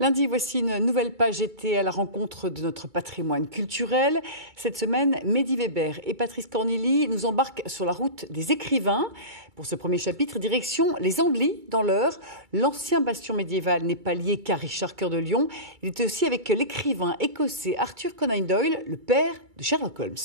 Lundi, voici une nouvelle page été à la rencontre de notre patrimoine culturel. Cette semaine, Mehdi Weber et Patrice Cornili nous embarquent sur la route des écrivains. Pour ce premier chapitre, direction les Andelys, dans l'Eure. L'ancien bastion médiéval n'est pas lié qu'à Richard Cœur de Lion. Il était aussi avec l'écrivain écossais Arthur Conan Doyle, le père de Sherlock Holmes.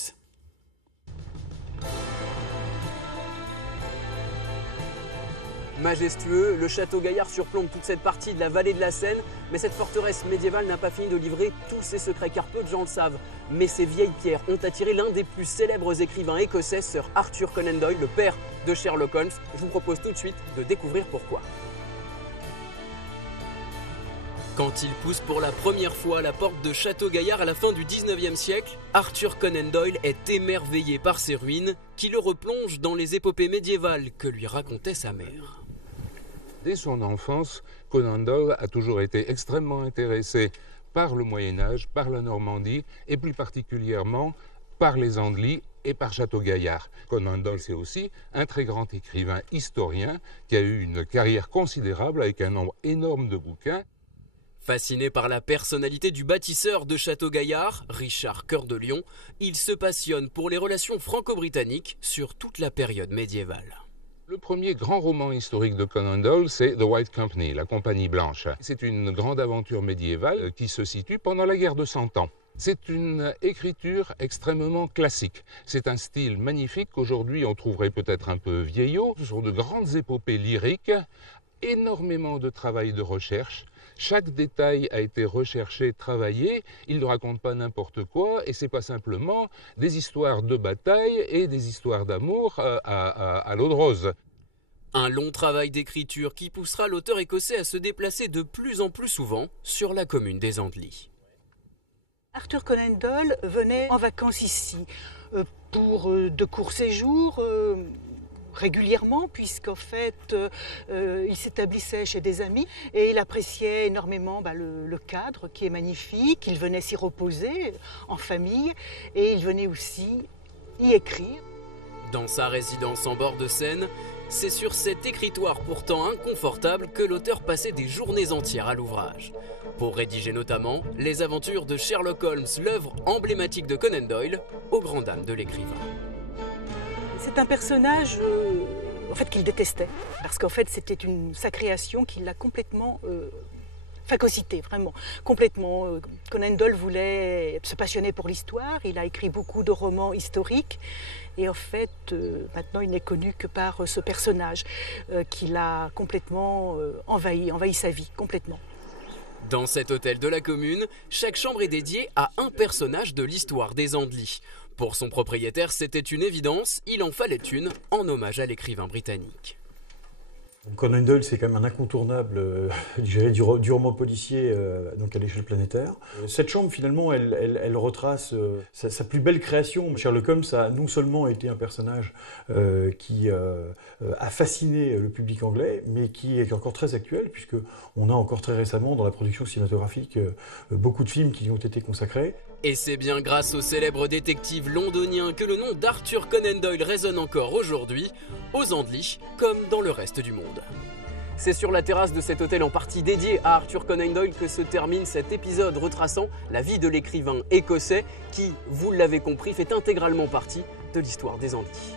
Majestueux, le château Gaillard surplombe toute cette partie de la vallée de la Seine, mais cette forteresse médiévale n'a pas fini de livrer tous ses secrets, car peu de gens le savent. Mais ces vieilles pierres ont attiré l'un des plus célèbres écrivains écossais, Sir Arthur Conan Doyle, le père de Sherlock Holmes. Je vous propose tout de suite de découvrir pourquoi. Quand il pousse pour la première fois la porte de Château Gaillard à la fin du 19e siècle, Arthur Conan Doyle est émerveillé par ces ruines qui le replongent dans les épopées médiévales que lui racontait sa mère. Dès son enfance, Conan Doyle a toujours été extrêmement intéressé par le Moyen-Âge, par la Normandie et plus particulièrement par les Andelys et par Château-Gaillard. Conan Doyle, c'est aussi un très grand écrivain historien qui a eu une carrière considérable avec un nombre énorme de bouquins. Fasciné par la personnalité du bâtisseur de Château-Gaillard, Richard Cœur de Lion, il se passionne pour les relations franco-britanniques sur toute la période médiévale. Le premier grand roman historique de Conan Doyle, c'est The White Company, la Compagnie Blanche. C'est une grande aventure médiévale qui se situe pendant la guerre de 100 ans. C'est une écriture extrêmement classique. C'est un style magnifique qu'aujourd'hui on trouverait peut-être un peu vieillot. Ce sont de grandes épopées lyriques, énormément de travail de recherche. Chaque détail a été recherché, travaillé. Il ne raconte pas n'importe quoi et c'est pas simplement des histoires de bataille et des histoires d'amour à l'eau de rose. Un long travail d'écriture qui poussera l'auteur écossais à se déplacer de plus en plus souvent sur la commune des Andelys. Arthur Conan Doyle venait en vacances ici pour de courts séjours. Régulièrement, puisqu'en fait, il s'établissait chez des amis et il appréciait énormément le cadre qui est magnifique. Il venait s'y reposer en famille et il venait aussi y écrire. Dans sa résidence en bord de Seine, c'est sur cet écritoire pourtant inconfortable que l'auteur passait des journées entières à l'ouvrage. Pour rédiger notamment les aventures de Sherlock Holmes, l'œuvre emblématique de Conan Doyle, aux grandes dames de l'écrivain. C'est un personnage en fait, qu'il détestait, parce qu'en fait c'était sa création qui l'a complètement phagocyté, vraiment, complètement. Conan Doyle voulait se passionner pour l'histoire, il a écrit beaucoup de romans historiques, et en fait maintenant il n'est connu que par ce personnage qui l'a complètement envahi sa vie, complètement. Dans cet hôtel de la commune, chaque chambre est dédiée à un personnage de l'histoire des Andelys. Pour son propriétaire, c'était une évidence, il en fallait une en hommage à l'écrivain britannique. Conan Doyle, c'est quand même un incontournable du roman policier donc à l'échelle planétaire. Cette chambre, finalement, elle retrace sa plus belle création. Sherlock Holmes a non seulement été un personnage qui a fasciné le public anglais, mais qui est encore très actuel, puisqu'on a encore très récemment, dans la production cinématographique, beaucoup de films qui y ont été consacrés. Et c'est bien grâce au célèbre détective londonien que le nom d'Arthur Conan Doyle résonne encore aujourd'hui, aux Andelys comme dans le reste du monde. C'est sur la terrasse de cet hôtel en partie dédié à Arthur Conan Doyle que se termine cet épisode retraçant la vie de l'écrivain écossais qui, vous l'avez compris, fait intégralement partie de l'histoire des Andelys.